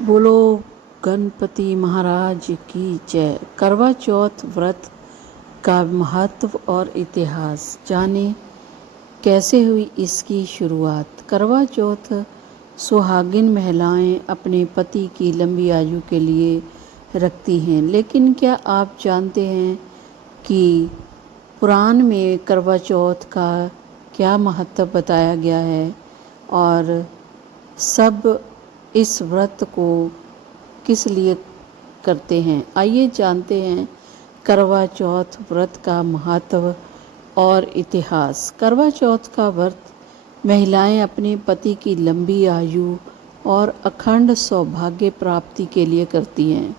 बोलो गणपति महाराज की जय। करवा चौथ व्रत का महत्व और इतिहास जाने कैसे हुई इसकी शुरुआत। करवा चौथ सुहागिन महिलाएं अपने पति की लंबी आयु के लिए रखती हैं, लेकिन क्या आप जानते हैं कि पुराण में करवा चौथ का क्या महत्व बताया गया है और सब इस व्रत को किस लिए करते हैं। आइए जानते हैं करवा चौथ व्रत का महत्व और इतिहास। करवा चौथ का व्रत महिलाएं अपने पति की लंबी आयु और अखंड सौभाग्य प्राप्ति के लिए करती हैं।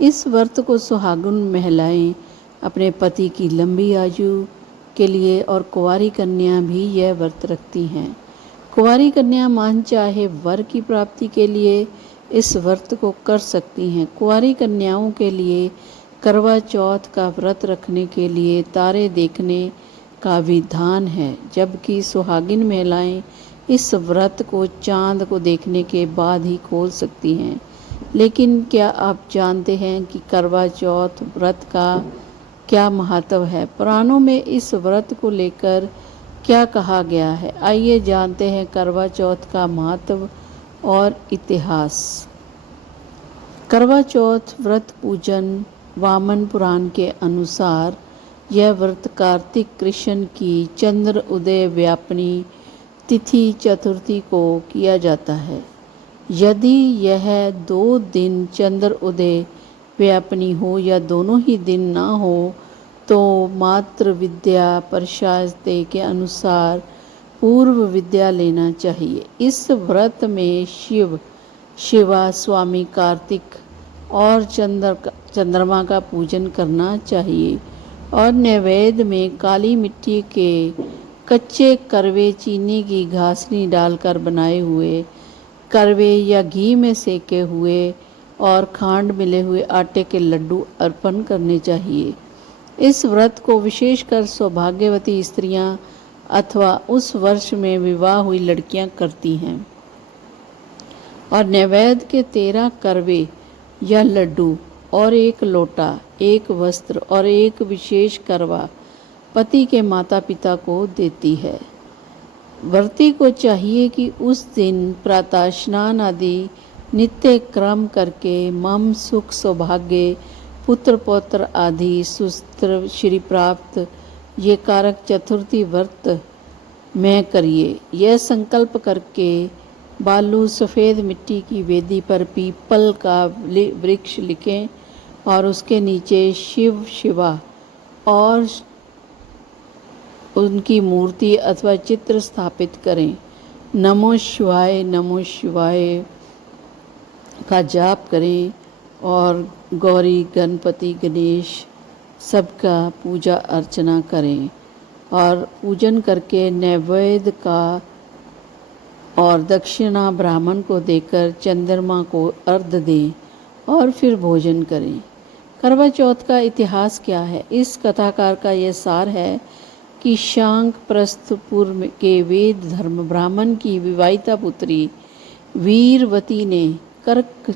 इस व्रत को सुहागिन महिलाएं अपने पति की लंबी आयु के लिए और कुंवारी कन्या भी यह व्रत रखती हैं। कुंवारी कन्या मन चाहे वर की प्राप्ति के लिए इस व्रत को कर सकती हैं। कुंवारी कन्याओं के लिए करवा चौथ का व्रत रखने के लिए तारे देखने का विधान है, जबकि सुहागिन महिलाएं इस व्रत को चांद को देखने के बाद ही खोल सकती हैं। लेकिन क्या आप जानते हैं कि करवा चौथ व्रत का क्या महत्व है? पुराणों में इस व्रत को लेकर क्या कहा गया है? आइए जानते हैं करवा चौथ का महत्व और इतिहास। करवा चौथ व्रत पूजन वामन पुराण के अनुसार यह व्रत कार्तिक कृष्ण की चंद्र उदय व्यापनी तिथि चतुर्थी को किया जाता है। यदि यह 2 दिन चंद्र उदय व्यापनी हो या दोनों ही दिन ना हो तो मातृ विद्या परिषद के अनुसार पूर्व विद्या लेना चाहिए। इस व्रत में शिवा स्वामी कार्तिक और चंद्रमा का पूजन करना चाहिए और नैवेद्य में काली मिट्टी के कच्चे करवे चीनी की घासनी डालकर बनाए हुए करवे या घी में सेके हुए और खांड मिले हुए आटे के लड्डू अर्पण करने चाहिए। इस व्रत को विशेषकर सौभाग्यवती स्त्रियां अथवा उस वर्ष में विवाह हुई लड़कियां करती हैं और नैवेद्य के 13 करवे या लड्डू और 1 लोटा, 1 वस्त्र और 1 विशेष करवा पति के माता पिता को देती है। व्रती को चाहिए कि उस दिन प्रातः स्नान आदि नित्य क्रम करके मम सुख सौभाग्य पुत्र पौत्र आदि सुस्त्र श्री प्राप्त ये कारक चतुर्थी व्रत में करिए। यह संकल्प करके बालू सफ़ेद मिट्टी की वेदी पर पीपल का वृक्ष लिखें और उसके नीचे शिव शिवा और उनकी मूर्ति अथवा चित्र स्थापित करें। नमो शिवाय का जाप करें और गौरी गणपति गणेश सबका पूजा अर्चना करें और पूजन करके नैवेद्य का और दक्षिणा ब्राह्मण को देकर चंद्रमा को अर्घ्य दें और फिर भोजन करें। करवा चौथ का इतिहास क्या है? इस कथाकार का यह सार है कि शांग प्रस्थपुर के वेद धर्म ब्राह्मण की विवाहिता पुत्री वीरवती ने करक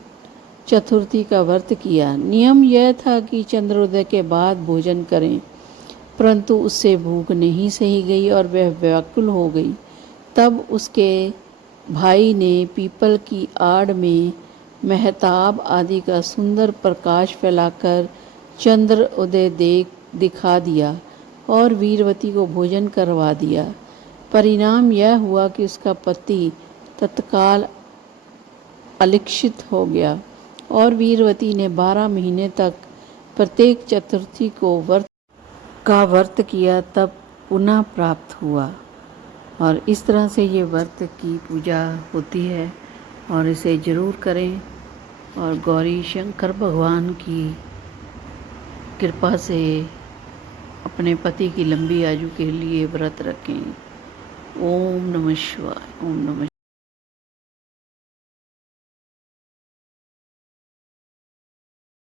चतुर्थी का व्रत किया। नियम यह था कि चंद्रोदय के बाद भोजन करें, परंतु उससे भूख नहीं सही गई और वह व्याकुल हो गई। तब उसके भाई ने पीपल की आड़ में महताब आदि का सुंदर प्रकाश फैलाकर चंद्र उदय दिखा दिया और वीरवती को भोजन करवा दिया। परिणाम यह हुआ कि उसका पति तत्काल अलिक्षित हो गया और वीरवती ने 12 महीने तक प्रत्येक चतुर्थी को व्रत किया, तब पुनः प्राप्त हुआ। और इस तरह से ये व्रत की पूजा होती है और इसे ज़रूर करें और गौरी शंकर भगवान की कृपा से अपने पति की लंबी आयु के लिए व्रत रखें। ओम नमः शिवाय। ओम नमः।